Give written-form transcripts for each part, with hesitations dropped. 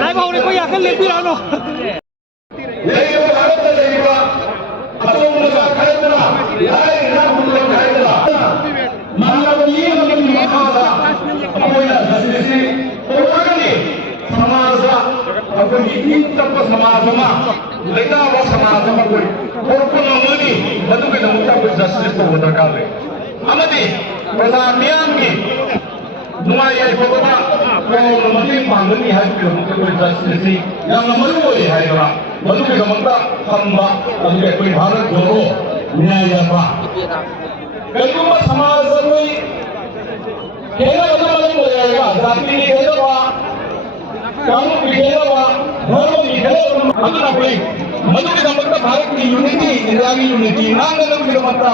Đấy bầu này có nhà cái liệp đi đâu rồi. Nungai ay pagkata ko mating pangani hay ko justice yang maru ay hay ba madu ke gamta khamba ang ke koi bharat joro न्याय ba कलयुग समाज कोई केना बदल हो जाएगा जाति नहीं खेलेगा कानून भी खेलेगा धर्म भी खेलेगा अगर कोई मधु के gamta भारत की यूनिटी इंडिया की यूनिटी ना गलत के gamta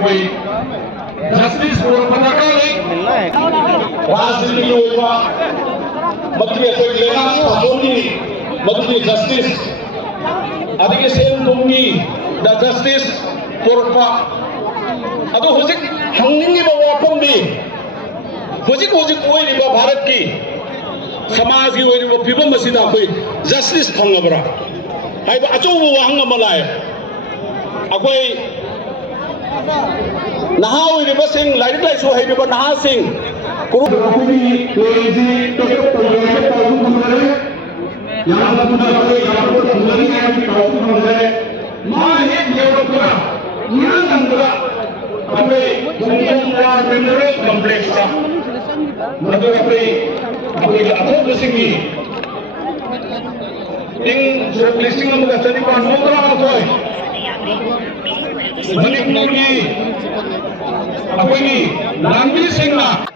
कोई जस्टिस को पता नहीं राजनीति होगा मध्य कोई लेना सोनी मध्य जस्टिस अधिक सेम तुमनी द जस्टिस पोरपा अदो हुजिक हंगिंगी बवापम भी हुजिक कोई नहीं भारत की समाज की वही फिल्म मसीदा कोई जस्टिस फंगबरा है अचो वो हंग मलाय अकोई नहा हुई बसिंग लाइट लाइट सो है नहा Singh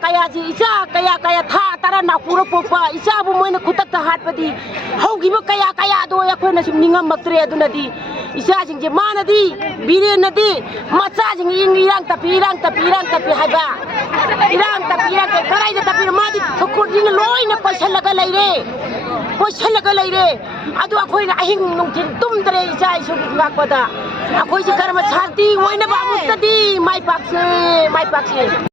kaya si isa kaya tha tara na puro popa isa bu moina khutak ta hat padi haugi ba kaya do ya khoi na sim ningam maktre aduna di isa jing je mana di bire na di macha jing irang tapi haiba irang tapi ke karai da tapi ma di thokor jing loi na paisa laga laire adu akhoi na ahing nung thin tum dare isa isu ngak pada akhoi ji karma shanti moina ba mustadi mai pakse